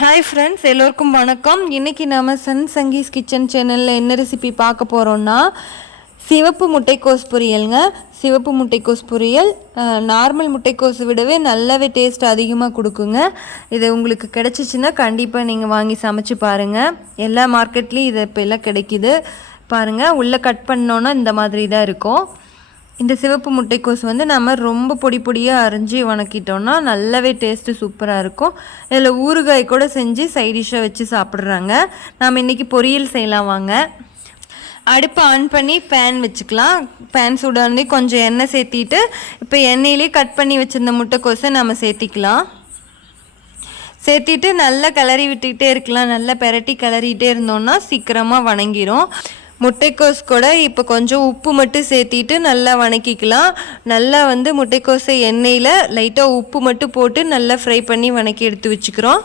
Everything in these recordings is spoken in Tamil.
ஹாய் ஃப்ரெண்ட்ஸ், எல்லோருக்கும் வணக்கம். இன்றைக்கி நம்ம சன் சங்கீஸ் கிச்சன் சேனலில் என்ன ரெசிபி பார்க்க போகிறோன்னா சிவப்பு முட்டைக்கோஸ் பொரியலுங்க. சிவப்பு முட்டைக்கோஸ் பொரியல் நார்மல் முட்டைக்கோஸை விடவே நல்லாவே டேஸ்ட் அதிகமாக கொடுக்குங்க. இது உங்களுக்கு கிடச்சிச்சின்னா கண்டிப்பாக நீங்கள் வாங்கி சமைச்சு பாருங்கள். எல்லா மார்க்கெட்லேயும் இது இப்போ எல்லாம் கிடைக்கிது பாருங்கள். உள்ளே கட் பண்ணோன்னா இந்த மாதிரி தான் இருக்கும். இந்த சிவப்பு முட்டைக்கோஸ் நம்ம ரொம்ப பொடி பொடியாக அரைஞ்சி வணக்கிட்டோன்னா நல்லாவே டேஸ்ட்டு சூப்பராக இருக்கும். இதில் ஊறுகாய் கூட செஞ்சு சைடிஷ்ஷாக வச்சு சாப்பிட்றாங்க. நாம் இன்றைக்கி பொரியல் செய்யலாம் வாங்க. அடுப்பை ஆன் பண்ணி பேன் வச்சுக்கலாம். பேன் சூடானே கொஞ்சம் எண்ணெய் சேர்த்திட்டு இப்போ எண்ணெயிலே கட் பண்ணி வச்சுருந்த முட்டைக்கோஸை நம்ம சேர்த்திக்கலாம். சேர்த்திட்டு நல்லா கிளறி விட்டுக்கிட்டே இருக்கலாம். நல்லா பெரட்டி கிளறிட்டே இருந்தோன்னா சீக்கிரமாக வணங்கிடும். முட்டைக்கோஸ் கூட இப்போ கொஞ்சம் உப்பு மட்டும் சேர்த்திட்டு நல்லா வணக்கிக்கலாம். நல்லா முட்டைக்கோஸை எண்ணெயில் லைட்டாக உப்பு மட்டும் போட்டு நல்லா ஃப்ரை பண்ணி வணக்கி எடுத்து வச்சுக்கிறோம்.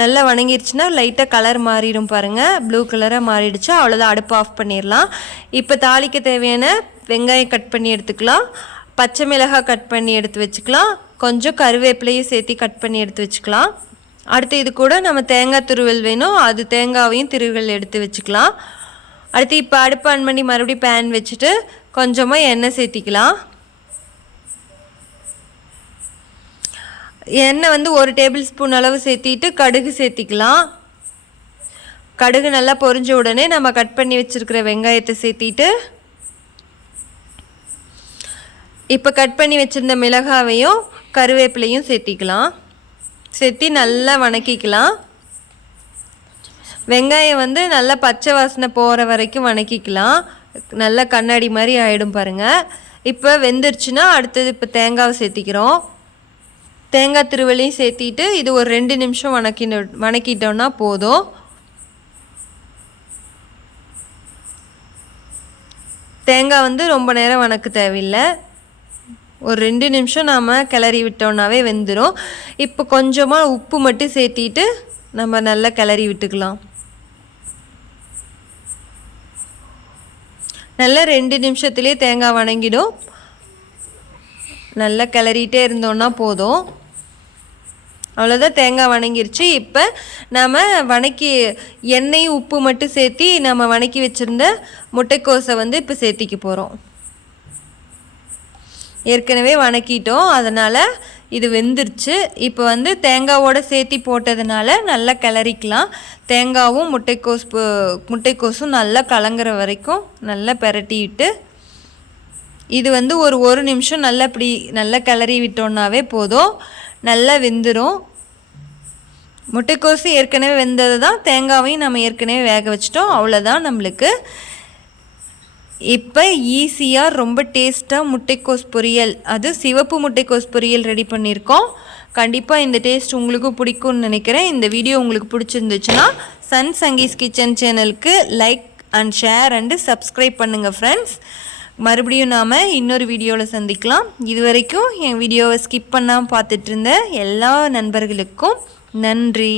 நல்லா வணங்கிடுச்சுன்னா லைட்டாக கலர் மாறிடும் பாருங்கள். ப்ளூ கலராக மாறிடுச்சு. அவ்வளோதான், அடுப்பு ஆஃப் பண்ணிடலாம். இப்போ தாளிக்க தேவையான வெங்காயம் கட் பண்ணி எடுத்துக்கலாம். பச்சை மிளகாய் கட் பண்ணி எடுத்து வச்சுக்கலாம். கொஞ்சம் கருவேப்பிலையும் சேர்த்து கட் பண்ணி எடுத்து வச்சுக்கலாம். அடுத்து இது கூட நம்ம தேங்காய் துருவல் வேணும், அது தேங்காவையும் திருவல் எடுத்து வச்சுக்கலாம். அடுத்து இப்போ அடுப்பு ஆன் பண்ணி மறுபடியும் பேன் வச்சுட்டு கொஞ்சமாக எண்ணெய் சேர்த்திக்கலாம். எண்ணெய் 1 டேபிள் ஸ்பூன் அளவு சேர்த்திட்டு கடுகு சேர்த்திக்கலாம். கடுகு நல்லா பொரிஞ்ச உடனே நம்ம கட் பண்ணி வச்சுருக்கிற வெங்காயத்தை சேர்த்திட்டு இப்போ கட் பண்ணி வச்சுருந்த மிளகாவையும் கருவேப்பிலையும் சேர்த்திக்கலாம். சேர்த்தி நல்லா வணக்கிக்கலாம். வெங்காயம் நல்லா பச்சை வாசனை போகிற வரைக்கும் வணக்கிக்கலாம். நல்லா கண்ணாடி மாதிரி ஆகிடும் பாருங்கள். இப்போ வெந்துருச்சுன்னா அடுத்தது இப்போ தேங்காவை சேர்த்திக்கிறோம். தேங்காய் திருவலையும் சேர்த்திட்டு இது ஒரு 2 நிமிஷம் வணக்கிட்டோன்னா போதும். தேங்காய் ரொம்ப நேரம் வணக்க தேவையில்லை. ஒரு 2 நிமிஷம் நாம் கிளறி விட்டோன்னாவே வெந்துடும். இப்போ கொஞ்சமாக உப்பு மட்டும் சேர்த்திட்டு நம்ம நல்லா கிளறி விட்டுக்கலாம். நல்லா 2 நிமிஷத்துலேயே தேங்காய் வணங்கிடும். நல்லா கிளறிட்டே இருந்தோன்னா போதும். அவ்வளோதான், தேங்காய் வணங்கிருச்சு. இப்போ நாம் வணக்கி எண்ணெயும் உப்பு மட்டும் சேர்த்தி நம்ம வணக்கி வச்சுருந்த முட்டைக்கோஸை இப்போ சேர்த்திக்க போகிறோம். ஏற்கனவே வணக்கிட்டோம், அதனால் இது வெந்துருச்சு. இப்போ தேங்காவோடு சேர்த்தி போட்டதுனால நல்லா கிளறிக்கலாம். தேங்காவும் முட்டைக்கோஸும் நல்லா கலங்குற வரைக்கும் நல்லா பெரட்டிவிட்டு இது ஒரு நிமிஷம் நல்லா இப்படி நல்லா கிளறி விட்டோன்னாவே போதும். நல்லா வெந்துடும். முட்டைக்கோஸு ஏற்கனவே வெந்தது தான், தேங்காவையும் நம்ம ஏற்கனவே வேக வச்சிட்டோம். அவ்வளோதான் நம்மளுக்கு. இப்போ ஈஸியாக ரொம்ப டேஸ்ட்டாக முட்டைக்கோஸ் பொரியல், அது சிவப்பு முட்டைக்கோஸ் பொரியல் ரெடி பண்ணியிருக்கோம். கண்டிப்பாக இந்த டேஸ்ட் உங்களுக்கு பிடிக்கும்னு நினைக்கிறேன். இந்த வீடியோ உங்களுக்கு பிடிச்சிருந்துச்சுன்னா சன் சங்கீஸ் கிச்சன் சேனலுக்கு like and share and subscribe பண்ணுங்கள் ஃப்ரெண்ட்ஸ். மறுபடியும் நாம் இன்னொரு வீடியோவில் சந்திக்கலாம். இது வரைக்கும் என் வீடியோவை ஸ்கிப் பண்ணாமல் பார்த்துட்டு இருந்த எல்லா நண்பர்களுக்கும் நன்றி.